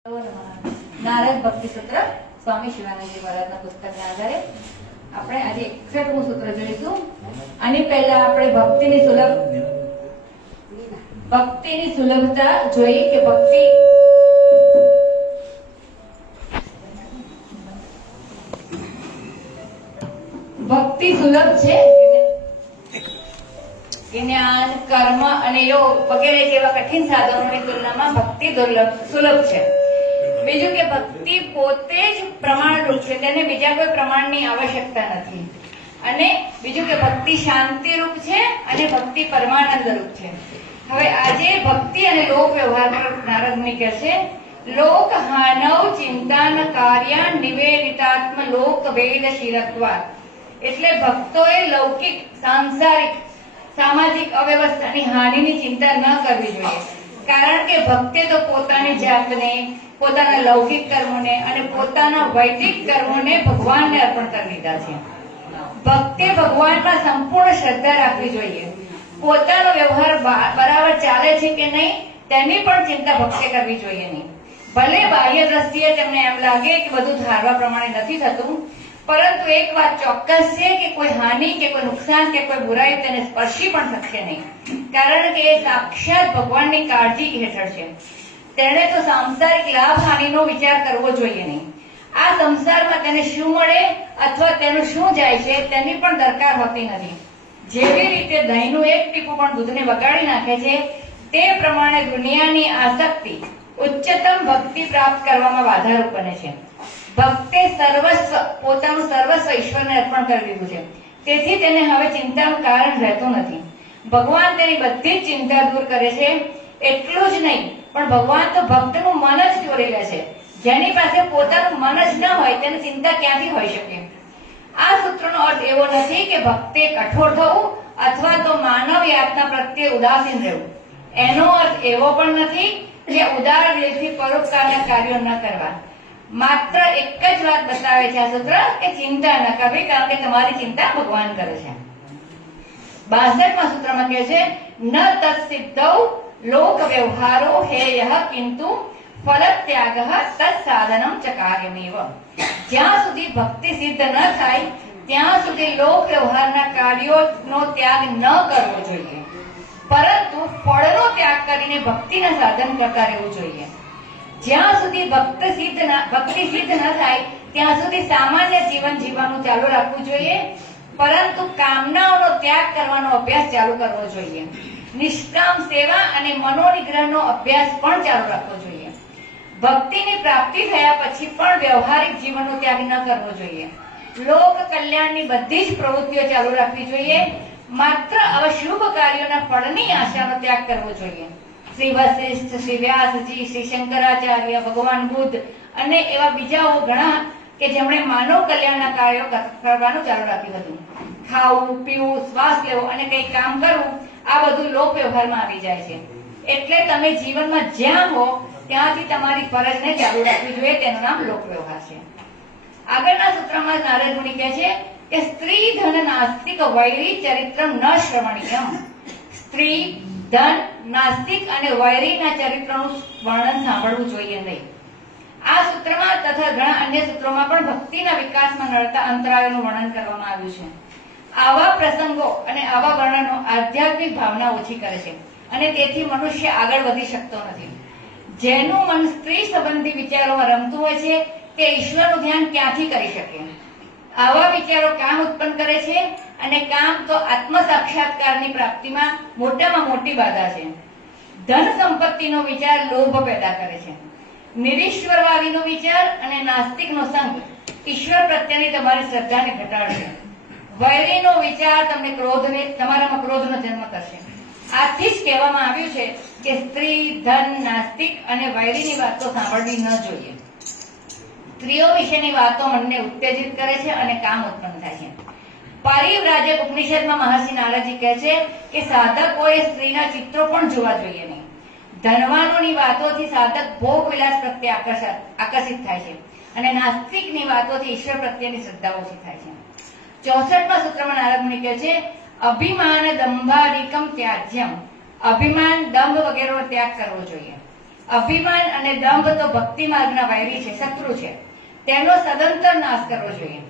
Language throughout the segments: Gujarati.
નારદ ભક્તિ સૂત્ર સ્વામી શિવાનંદજી મહારાજના પુસ્તકના આધારે આપણે આજે 61મું સૂત્ર જોઈશું. આની પહેલા આપણે ભક્તિની સુલભતા જોઈ કે ભક્તિ સુલભ છે. જ્ઞાન, કર્મ અને યોગ વગેરે જેવા કઠિન સાધનોની તુલનામાં ભક્તિ સુલભ છે. બીજું કે ભક્તિ પોતે જ પ્રમાણરૂપ છે, તેને બીજા કોઈ પ્રમાણની આવશ્યકતા નથી. અને બીજું કે ભક્તિ શાંતિરૂપ છે અને ભક્તિ પરમાનંદરૂપ છે. હવે આજે ભક્તિ અને લોક વ્યવહાર પર નારદ મુનિ કહે છે, લોક હાનવ ચિંતાન કાર્ય નિવેદિતાત્મ લોક વેદ શીલત્વાત. એટલે ભક્તોએ લૌકિક, સાંસારિક, સામાજિક અવ્યવસ્થાની હાનિની ચિંતા ન કરવી જોઈએ. કારણ કે ભક્તે તો પોતાની જાતને, પોતાના લૌકિક કર્મોને અને પોતાના વૈદિક કર્મોને ભગવાનને અર્પણ કરી દીધા છે. ભક્તે ભગવાનમાં સંપૂર્ણ શ્રદ્ધા રાખવી જોઈએ. પોતાનો વ્યવહાર બરાબર ચાલે છે કે નહીં તેની પણ ચિંતા ભક્તે કરવી જોઈએ નહીં. ભલે બાહ્ય દ્રષ્ટિએ તેમને એમ લાગે કે બધું ધારવા પ્રમાણે નથી થતું, પરંતુ એક વાત ચોક્કસ છે કે કોઈ હાનિ કે કોઈ નુકસાન કે કોઈ બુરાઈ તેને સ્પર્શી પણ શકશે નહીં. કારણ કે એ સાક્ષાત ભગવાનની કાળજી હેઠળ છે. તેણે તો સાંસારિક લાભ હાનિનો વિચાર કરવો જોઈએ નહીં. આ સંસારમાં તેને શું મળે અથવા તેનું શું જાય છે તેની પણ દરકાર હોતી નથી. જેવી રીતે દહીંનું એક ટીપું પણ દૂધને બગાડી નાખે છે, તે પ્રમાણે દુનિયાની આસક્તિ ઉચ્ચતમ ભક્તિ પ્રાપ્ત કરવામાં બાધારૂપ બને છે. ભક્તે પોતાનું સર્વસ્વ ઈશ્વરને અર્પણ કરી દીધું છે, તેથી તેને હવે ચિંતાનું કારણ રહેતું નથી. ભગવાન તેની બધી જ ચિંતા દૂર કરે છે. એટલું જ નહીં, પણ ભગવાન તો ભક્તનું મન જ ચોરી લે છે. જેની પાસે પોતાનું મન જ ન હોય તેને ચિંતા ક્યાંથી હોઈ શકે? આ સૂત્રનો અર્થ એવો નથી કે ભક્તે કઠોર થવું અથવા તો માનવ યાતના પ્રત્યે ઉદાસીન રહેવું. એનો અર્થ એવો પણ નથી કે ઉદાર દિલથી પરોપકારના કાર્યો ન કરવા. માત્ર એક જ વાત બતાવે છે આ સૂત્ર કે ચિંતા ન કરવી, કારણ કે તમારી ચિંતા ભગવાન કરે છે. 62મા સૂત્રમાં કહે છે, ન તત્સિદ્ધૌ લોક વ્યવહારો હેયઃ કિંતુ ફલત્યાગઃ તત્સાધનમ ચ કાર્યમેવ. જ્યાં સુધી ભક્તિ સિદ્ધ ન થાય ત્યાં સુધી લોક વ્યવહારના કાર્યોનો ત્યાગ ન કરવો જોઈએ, પરંતુ ફળનો ત્યાગ કરીને ભક્તિના સાધન કરતા રહેવું જોઈએ. જ્યાં સુધી ભક્તિ સિદ્ધ ન થાય ત્યાં સુધી સામાન્ય જીવન જીવવાનું ચાલુ રાખવું જોઈએ, પરંતુ કામનાઓનો ત્યાગ કરવાનો અભ્યાસ ચાલુ કરવો જોઈએ. નિષ્કામ સેવા અને મનોનિગ્રહનો અભ્યાસ પણ ચાલુ રાખવો જોઈએ. ભક્તિની પ્રાપ્તિ થયા પછી પણ વ્યવહારિક જીવનનો ત્યાગ ન કરવો જોઈએ. લોક કલ્યાણની બધી જ પ્રવૃત્તિઓ ચાલુ રાખવી જોઈએ. માત્ર અશુભ કાર્યોના ફળની આશાનો ત્યાગ કરવો જોઈએ. શ્રી વશિષ્ઠ, શ્રી વ્યાસજી, શ્રી શંકરાચાર્ય, ભગવાન બુદ્ધ અને એવા બીજાઓ ઘણા કે જેમણે માનવ કલ્યાણના કાર્યો કરવાનું ચાલુ રાખ્યું હતું. ખાવું, પીવું, શ્વાસ લેવો અને કંઈ કામ કરવું, આ બધું લોક વ્યવહારમાં આવી જાય છે. એટલે તમે જીવનમાં જ્યાં હો ત્યાંથી તમારી ફરજને ચાલુ રાખવી જોઈએ. તેનું નામ લોક વ્યવહાર છે. આગળના સૂત્રમાં નારદ મુનિ કહે છે કે સ્ત્રી ધન નાસ્તિક વૈરી ચરિત્રમ ન શ્રવણીયમ. સ્ત્રી, ધન, નાસ્તિક અને વૈરીના ચરિત્રનું વર્ણન સાંભળવું જોઈએ નહીં. આ સૂત્રમાં તથા ઘણા અન્ય સૂત્રોમાં પણ ભક્તિના વિકાસમાં નડતા અંતરાયોનું વર્ણન કરવામાં આવ્યું છે. આવા પ્રસંગો અને આવા વર્ણનો આધ્યાત્મિક ભાવના ઓછી કરે છે અને તેથી મનુષ્ય આગળ વધી શકતો નથી. જેનું મન સ્ત્રી સંબંધી વિચારોમાં રમતું હોય છે તે ઈશ્વરનું ધ્યાન ક્યાંથી કરી શકે? આવા વિચારો કામ ઉત્પન્ન કરે છે અને કામ તો આત્મ સાક્ષાત્કારની પ્રાપ્તિમાં મોટામાં મોટી બાધા છે. ધન સંપત્તિનો વિચાર લોભ પેદા કરે છે. નિરીશ્વરવાદીનો વિચાર અને નાસ્તિકનો સંગ ઈશ્વર પ્રત્યેની તમારી શ્રદ્ધાને ઘટાડશે. વૈરીનો વિચાર તમારામાં ક્રોધનો જન્મ કરશે. આથી જ કહેવામાં આવ્યું છે કે સ્ત્રી, ધન, નાસ્તિક અને વૈરીની વાતો સાંભળવી ન જોઈએ. સ્ત્રીઓ વિશેની વાતો મનને ઉત્તેજિત કરે છે અને કામ ઉત્પન્ન થાય છે. પારિવ્રાજક ઉપનિષદમાં મહર્ષિ નારદજી કહે છે કે સાધકોએ સ્ત્રીના ચિત્રો પણ જોવા જોઈએ નહીં. ધનવાનોની વાતોથી સાધક ભોગ વિલાસ પ્રત્યે આકર્ષિત થાય છે અને નાસ્તિકની વાતોથી ઈશ્વર પ્રત્યેની શ્રદ્ધા ઓછી થાય છે. 64મા સૂત્રમાં નારદ મુનિ કહે છે, અભિમાન દંભાદિકમ ત્યાજ્યમ. અભિમાન, દંભ વગેરેનો ત્યાગ કરવો જોઈએ. અભિમાન અને દંભ તો ભક્તિ માર્ગના વૈરી છે, શત્રુ છે. તેનો સદંતર નાશ કરવો જોઈએ.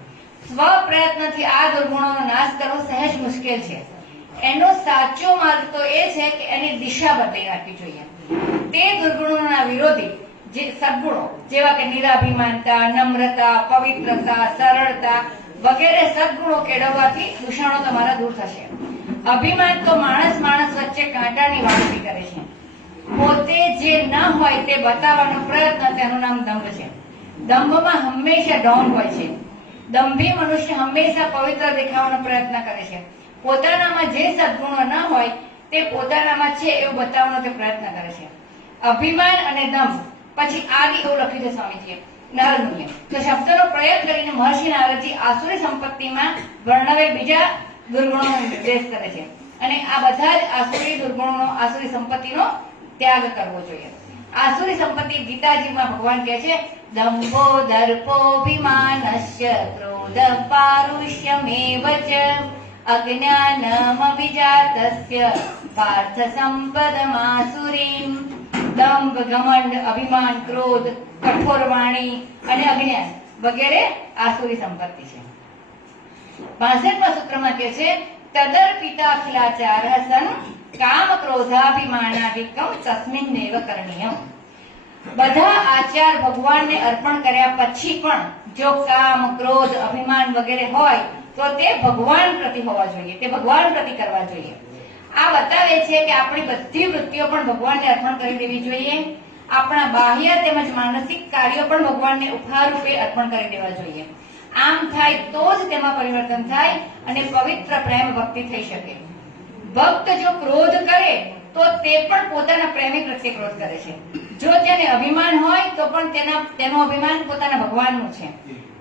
સ્વ પ્રયત્નથી આ દુર્ગુણોનો નાશ કરવો સહેજ મુશ્કેલ છે. એનો સાચો માર્ગ તો એ છે કે એની દિશા બદલી નાખવી જોઈએ. તે દુર્ગુણોના વિરોધી જે સદગુણો જેવા કે નિરાભિમાનતા, નમ્રતા, પવિત્રતા, સરળતા વગેરે સદગુણો કેળવવાથી દૂષણો તમારા દૂર થશે. અભિમાન તો માણસ વચ્ચે કાંટાની વાડકી કરે છે. પોતે જે ન હોય તે બતાવવાનો પ્રયત્ન, તેનું નામ દંભ છે. દંભમાં હંમેશા ડોન હોય છે. દંભી મનુષ્ય હંમેશા પવિત્ર દેખાવાનો પ્રયત્ન કરે છે. પોતાનામાં જે સદગુણો ન હોય તે પોતાનામાં છે એવું બતાવવાનો તે પ્રયત્ન કરે છે. અભિમાન અને દંભ પછી આદિ એવું લખ્યું છે સ્વામીજીએ નારદમુનિએ. તો શબ્દનો પ્રયોગ કરીને મહર્ષિ નારદજી આસુરી સંપત્તિમાં વર્ણવેલ બીજા દુર્ગુણોનો નિર્દેશ કરે છે. અને આ બધા જ આસુરી દુર્ગુણોનો, આસુરી સંપત્તિનો ત્યાગ કરવો જોઈએ. આસુરી સંપત્તિ ગીતાજીમાં ભગવાન કહે છે, દંભો દર્પોભિમાનસ્ય ક્રોધ પારુષ્યમેવ ચ અજ્ઞાનમભિજાતસ્ય પાર્થ સંપદમાસુરીમ. દંભ, ઘમંડ, અભિમાન, ક્રોધ, કઠોર વાણી અને અજ્ઞાન વગેરે આસુરી સંપત્તિ છે. 65મા સૂત્રમાં કહે છે, તદર્પિતાખિલાચાર સન કામ ક્રોધાભિમાનાદિકમ તસ્મિન્નેવ કરણીયમ. બધા આચાર ભગવાનને અર્પણ કર્યા પછી પણ જો કામ, ક્રોધ, અભિમાન વગેરે હોય તો તે ભગવાન પ્રતિ હોવા જોઈએ, તે ભગવાન પ્રતિ કરવા જોઈએ. આ બતાવે છે કે આપણી બધી વૃત્તિઓ પણ ભગવાનને અર્પણ કરી દેવી જોઈએ. આપણા બાહ્ય તેમજ માનસિક કાર્યો પણ ભગવાનને ઉપહાર રૂપે અર્પણ કરી દેવા જોઈએ. આમ થાય તો જ તેમાં પરિવર્તન થાય અને પવિત્ર પ્રેમ ભક્તિ થઈ શકે. ભક્ત જો ક્રોધ કરે તો તે પણ પોતાના પ્રેમી પ્રત્યે ક્રોધ કરે છે. જો તેને અભિમાન હોય તો પણ તેનું અભિમાન પોતાના ભગવાનનું છે.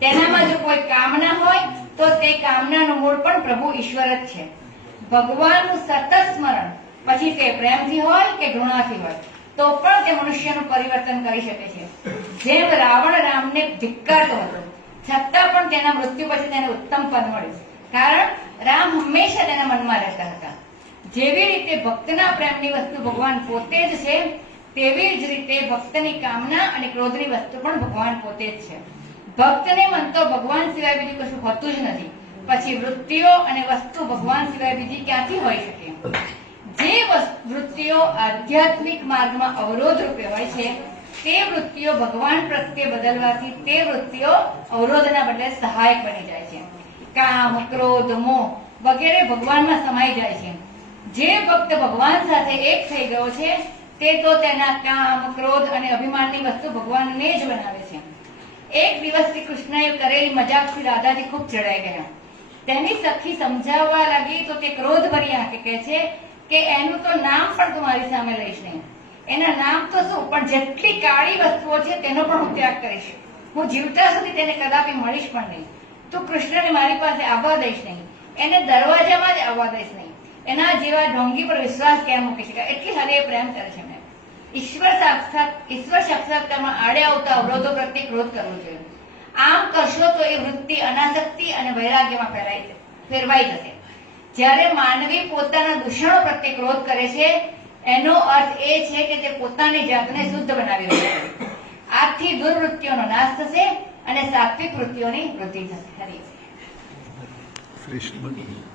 તેનામાં જો કોઈ કામના હોય તો તે કામનાનું મૂળ પણ પ્રભુ ઈશ્વર જ છે. ભગવાનનું સતત સ્મરણ, પછી તે પ્રેમથી હોય કે ઘૃણાથી હોય, તો પણ તે મનુષ્યનું પરિવર્તન કરી શકે છે. જેમ રાવણ રામને ધિક્કારતો હતો છતાં પણ તેના મૃત્યુ પછી તેને ઉત્તમ પદ મળ્યું, કારણ રામ હંમેશા તેના મનમાં રહેતા હતા. જેવી રીતે ભક્તના પ્રેમની વસ્તુ ભગવાન પોતે જ છે, તેવી જ રીતે ભક્તની કામના અને ક્રોધની વસ્તુ પણ ભગવાન પોતે જ છે. ભક્તને મન તો ભગવાન સિવાય બીજું કશું હોતું જ નથી. પછી વૃત્તિઓ અને વસ્તુ ભગવાન સિવાય બીજી ક્યાંથી હોઈ શકે? જે વૃત્તિઓ આધ્યાત્મિક માર્ગમાં અવરોધ રૂપે હોય છે તે વૃત્તિઓ ભગવાન પ્રત્યે બદલવાથી તે વૃત્તિઓ અવરોધના બદલે સહાયક બની જાય છે. કામ, ક્રોધ, મોહ વગેરે ભગવાનમાં સમાઈ જાય છે. જે ભક્ત ભગવાન સાથે એક થઈ ગયો છે તે તો તેના કામ, ક્રોધ અને અભિમાનની વસ્તુ ભગવાનને જ બનાવે છે. એક દિવસ શ્રી કૃષ્ણએ કરેલી મજાકથી રાધાજી ખૂબ ચડાઈ ગયા. તેની સખી સમજાવવા લાગી તો તે ક્રોધ ભરી આંખે કહે છે કે એનું તો નામ પણ તું મારી સામે લઈશ નહીં. એના નામ તો શું, પણ જેટલી કાળી વસ્તુઓ છે તેનો પણ હું ત્યાગ કરીશ. હું જીવતા સુધી તેને કદાપી મળીશ પણ નહીં. તું કૃષ્ણને મારી પાસે આવવા દઈશ નહીં. એને દરવાજામાં જ આવવા દઈશ નહીં. એના જેવા ઢોંગી પર વિશ્વાસ કેમ મૂકી શકાય? એટલી હદે પ્રેમ કરે છે. ઈશ્વર સાક્ષાત્કારમાં આડે આવતા અવરોધો પ્રત્યે ક્રોધ કરવો જોઈએ. આમ કરશો તો એ વૃત્તિ અનાસક્તિ અને વૈરાગ્યમાં ફેરવાઈ જશે. જ્યારે માનવી પોતાના દૂષણો પ્રત્યે ક્રોધ કરે છે એનો અર્થ એ છે કે તે પોતાની જાતને શુદ્ધ બનાવી રહ્યો છે. આથી દુર્વૃત્તિઓનો નાશ થશે અને સાત્વિક વૃત્તિઓની વૃદ્ધિ થશે. હરિ કૃષ્ણ.